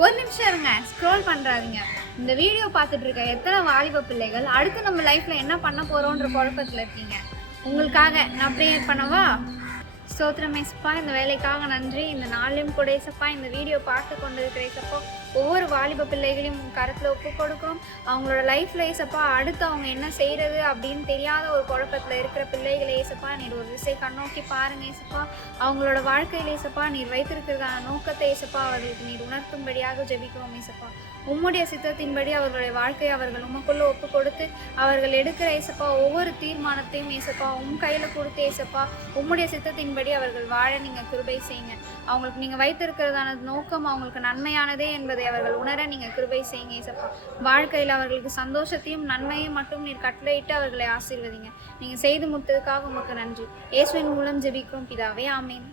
ஒரு நிமிஷம் இருங்க, ஸ்க்ரோல் பண்ணுறாதீங்க. இந்த வீடியோ பார்த்துட்டு இருக்க எத்தனை வாலிப பிள்ளைகள் அடுத்து நம்ம லைஃப்பில் என்ன பண்ண போகிறோன்ற குழப்பத்தில் இருக்கீங்க. உங்களுக்காக நான் ப்ரேயர் பண்ணவா? ஸ்தோத்திரம் ஏசப்பா, இந்த வேலைக்காக நன்றி. இந்த நாளையும் கூட ஏசப்பா, இந்த வீடியோ பார்த்து கொண்டு இருக்கிற ஏசப்பா, ஒவ்வொரு வாலிப பிள்ளைகளையும் கருத்தில் ஒப்பு கொடுக்குறோம். அவங்களோட லைஃப்பில் ஏசப்பா அடுத்து அவங்க என்ன செய்கிறது அப்படின்னு தெரியாத ஒரு குழப்பத்தில் இருக்கிற பிள்ளைகளை ஏசப்பா நீர் ஒரு விசை கண்ணோக்கி பாருங்க ஏசப்பா. அவங்களோட வாழ்க்கையில் ஏசப்பா நீர் வைத்திருக்கிறதான நோக்கத்தை ஏசப்பா அவர்களுக்கு நீர் உணர்த்தும்படியாக ஜெபிக்கிறோம் ஏசப்பா. உம்முடைய சித்தத்தின்படி அவர்களுடைய வாழ்க்கையை அவர்கள் உமக்குள்ள ஒப்பு கொடுத்து அவர்கள் எடுக்கிற ஏசப்பா ஒவ்வொரு தீர்மானத்தையும் ஏசப்பா கையில் கொடுத்து ஏசப்பா உம்முடைய சித்தத்தின்படி அவர்கள் வாழ நீங்கள் கிருபை செய்யுங்க. அவங்களுக்கு நீங்கள் வைத்திருக்கிறதான நோக்கம் அவங்களுக்கு நன்மையானதே என்பதை அவர்கள் உணர நீங்கள் கிருபை செய்யுங்க ஏசப்பா. வாழ்க்கையில் அவர்களுக்கு சந்தோஷத்தையும் நன்மையும் மட்டும் நீர் கட்டளையிட்டு அவர்களை ஆசீர்வதிங்க. நீங்கள் செய்து முடித்ததுக்காக உங்களுக்கு நன்றி. இயேசுவின் மூலம் ஜெபிக்கிறோம் பிதாவே, ஆமேன்.